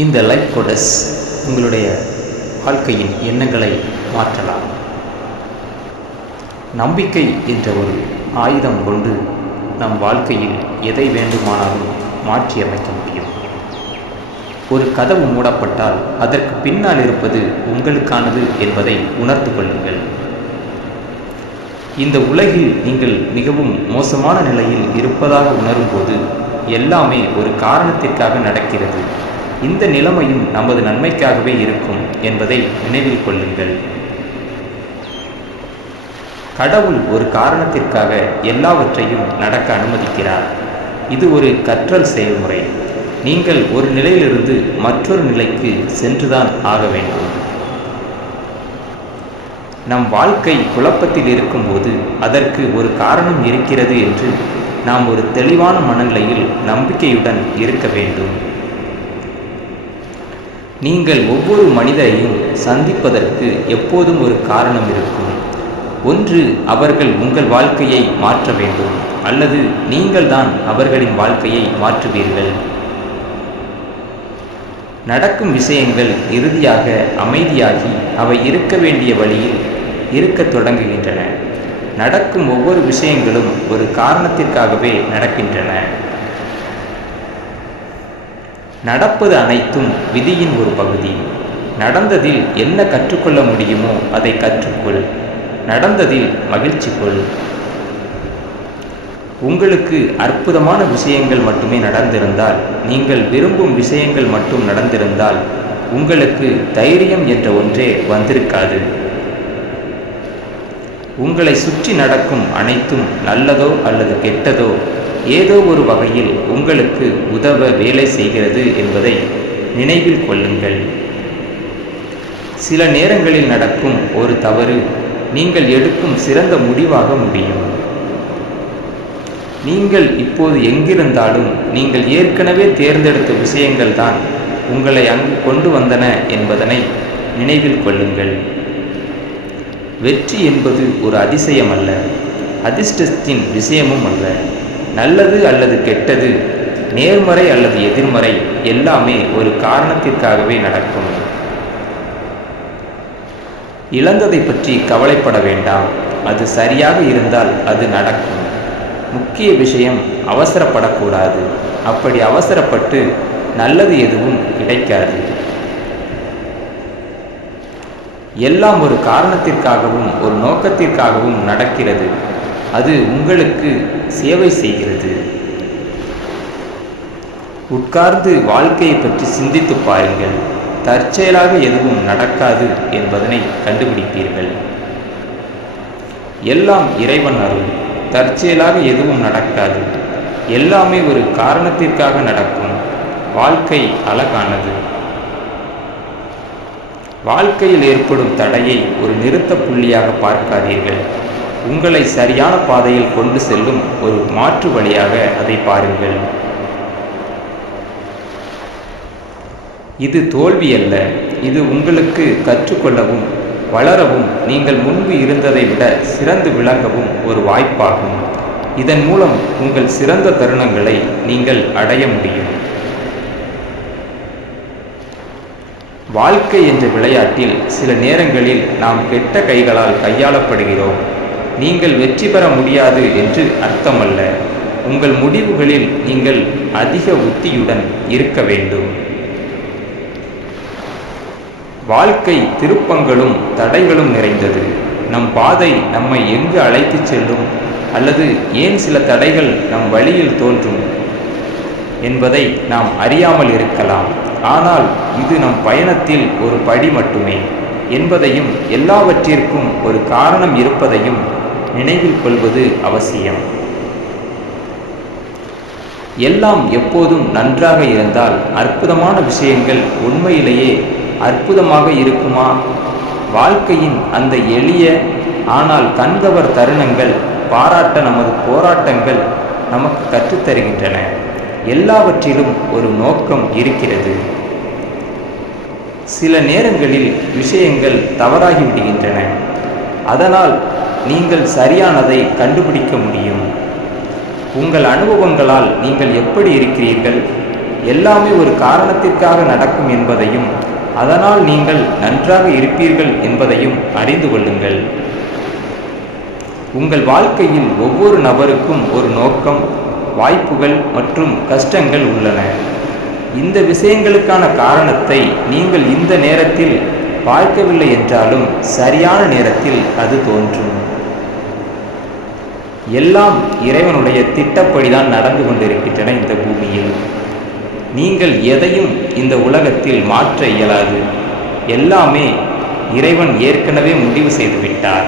இந்த life codes உங்களுடைய வாழ்க்கையின் எண்ணங்களை மாற்றலாம். நம்பிக்கை என்ற ஒரு ஆயுதம் கொண்டு நம் வாழ்க்கையில் எதை வேண்டுமானாலும் மாற்றி அமைக்க முடியும். ஒரு கதவு மூடப்பட்டால் அதற்கு பின்னால் இருப்பது உங்களுக்கானது என்பதை உணர்ந்து கொள்ளுங்கள். இந்த உலகில் நீங்கள் மிகவும் மோசமான நிலையில் இருப்பதாக உணரும்போது எல்லாமே ஒரு காரணத்திற்காக நடக்கிறது. இந்த நிலைமையும் நமது நன்மைக்காகவே இருக்கும் என்பதை நினைவில் கொள்ளுங்கள். கடவுள் ஒரு காரணத்திற்காக எல்லாவற்றையும் நடக்க அனுமதிக்கிறார். இது ஒரு கற்றல் செயல்முறை. நீங்கள் ஒரு நிலையிலிருந்து மற்றொரு நிலைக்கு சென்றுதான் ஆக வேண்டும். நம் வாழ்க்கை குழப்பத்தில் இருக்கும்போது அதற்கு ஒரு காரணம் இருக்கிறது என்று நாம் ஒரு தெளிவான மனநிலையில் நம்பிக்கையுடன் இருக்க வேண்டும். நீங்கள் ஒவ்வொரு மனிதரையும் சந்திப்பதற்கு எப்போதும் ஒரு காரணம் இருக்கும். ஒன்று அவர்கள் உங்கள் வாழ்க்கையை மாற்ற வேண்டும் அல்லது நீங்கள்தான் அவர்களின் வாழ்க்கையை மாற்றுவீர்கள். நடக்கும் விஷயங்கள் இறுதியாக அமைதியாகி அவை இருக்க வேண்டிய வழியில் இருக்கத் தொடங்குகின்றன. நடக்கும் ஒவ்வொரு விஷயங்களும் ஒரு காரணத்திற்காகவே நடக்கின்றன. நடப்பது அனைத்தும் விதியின் ஒரு பகுதி. நடந்ததில் என்ன கற்றுக்கொள்ள முடியுமோ அதை கற்றுக்கொள். நடந்ததில் மகிழ்ச்சி கொள். உங்களுக்கு அற்புதமான விஷயங்கள் மட்டுமே நடந்திருந்தால் நீங்கள் விரும்பும் விஷயங்கள் மட்டும் நடந்திருந்தால் உங்களுக்கு தைரியம் என்ற ஒன்றே வந்திருக்காது. உங்களை சுற்றி நடக்கும் அனைத்தும் நல்லதோ அல்லது கெட்டதோ ஏதோ ஒரு வகையில் உங்களுக்கு உதவ வேலை செய்கிறது என்பதை நினைவில் கொள்ளுங்கள். சில நேரங்களில் நடக்கும் ஒரு தவறு நீங்கள் எடுக்கும் சிறந்த முடிவாக முடியும். நீங்கள் இப்போது எங்கிருந்தாலும் நீங்கள் ஏற்கனவே தேர்ந்தெடுத்த விஷயங்கள் தான் உங்களை அங்கு கொண்டு வந்தன என்பதனை நினைவில் கொள்ளுங்கள். வெற்றி என்பது ஒரு அதிசயம் அல்ல அதிர்ஷ்டத்தின் விஷயமும் அல்ல. நல்லது அல்லது கெட்டது நேர்மறை அல்லது எதிர்மறை எல்லாமே ஒரு காரணத்திற்காகவே நடக்கும். இழந்ததை பற்றி கவலைப்பட வேண்டாம். அது சரியாக இருந்தால் அது நடக்கும். முக்கிய விஷயம் அவசரப்படக்கூடாது. அப்படி அவசரப்பட்டு நல்லது எதுவும் கிடைக்காது. எல்லாம் ஒரு காரணத்திற்காகவும் ஒரு நோக்கத்திற்காகவும் நடக்கிறது. அது உங்களுக்கு சேவை செய்கிறது. உட்கார்ந்து வாழ்க்கையை பற்றி சிந்தித்து பாருங்கள். தற்செயலாக எதுவும் நடக்காது என்பதனை கண்டுபிடிப்பீர்கள். எல்லாம் இறைவன் அருள். தற்செயலாக எதுவும் நடக்காது. எல்லாமே ஒரு காரணத்திற்காக நடக்கும். வாழ்க்கை அழகானது. வாழ்க்கையில் ஏற்படும் தடையை ஒரு நிறுத்த புள்ளியாக பார்க்காதீர்கள். உங்களை சரியான பாதையில் கொண்டு செல்லும் ஒரு மாற்று வழியாக அதை பாருங்கள். இது தோல்வி அல்ல இது உங்களுக்கு கற்றுக்கொள்ளவும் வளரவும் நீங்கள் முன்பு இருந்ததை விட சிறந்து விளங்கவும் ஒரு வாய்ப்பாகும். இதன் மூலம் உங்கள் சிறந்த தருணங்களை நீங்கள் அடைய முடியும். வாழ்க்கை என்ற விளையாட்டில் சில நேரங்களில் நாம் கெட்ட கைகளால் கையாளப்படுகிறோம். நீங்கள் வெற்றி பெற முடியாது என்று அர்த்தமல்ல. உங்கள் முடிவுகளில் நீங்கள் அதிக உத்தியுடன் இருக்க வேண்டும். வாழ்க்கை திருப்பங்களும் தடைகளும் நிறைந்தது. நம் பாதை நம்மை எங்கு அழைத்துச் செல்லும்? அல்லது ஏன் சில தடைகள் நம் வழியில் தோன்றும்? என்பதை நாம் அறியாமல் இருக்கலாம். ஆனால் இது நம் பயணத்தில் ஒரு படி மட்டுமே. என்பதையும் எல்லாவற்றிற்கும் ஒரு காரணம் இருப்பதையும் நினைவில் கொள்வது அவசியம். எல்லாம் எப்போதும் நன்றாக இருந்தால் அற்புதமான விஷயங்கள் உண்மையிலேயே அற்புதமாக இருக்குமா? வாழ்க்கையின் அந்த எளிய ஆனால் கண்கவர் தருணங்கள் பாராட்ட நமது போராட்டங்கள் நமக்கு கற்றுத்தருகின்றன. எல்லாவற்றிலும் ஒரு நோக்கம் இருக்கிறது. சில நேரங்களில் விஷயங்கள் தவறாகி விடுகின்றன. அதனால் நீங்கள் சரியானதை கண்டுபிடிக்க முடியும். உங்கள் அனுபவங்களால் நீங்கள் எப்படி இருக்கிறீர்கள்? எல்லாமே ஒரு காரணத்திற்காக நடக்கும் என்பதையும் அதனால் நீங்கள் நன்றாக இருப்பீர்கள் என்பதையும் அறிந்து கொள்ளுங்கள். உங்கள் வாழ்க்கையில் ஒவ்வொரு நபருக்கும் ஒரு நோக்கம் வாய்ப்புகள் மற்றும் கஷ்டங்கள் உள்ளன. இந்த விஷயங்களுக்கான காரணத்தை நீங்கள் இந்த நேரத்தில் பார்க்கவில்லை என்றாலும் சரியான நேரத்தில் அது தோன்றும். எல்லாம் இறைவனுடைய திட்டப்படிதான் நடந்து கொண்டிருக்கின்றன இந்த பூமியில். நீங்கள் எதையும் இந்த உலகத்தில் மாற்ற இயலாது. எல்லாமே இறைவன் ஏற்கனவே முடிவு செய்து விட்டார்.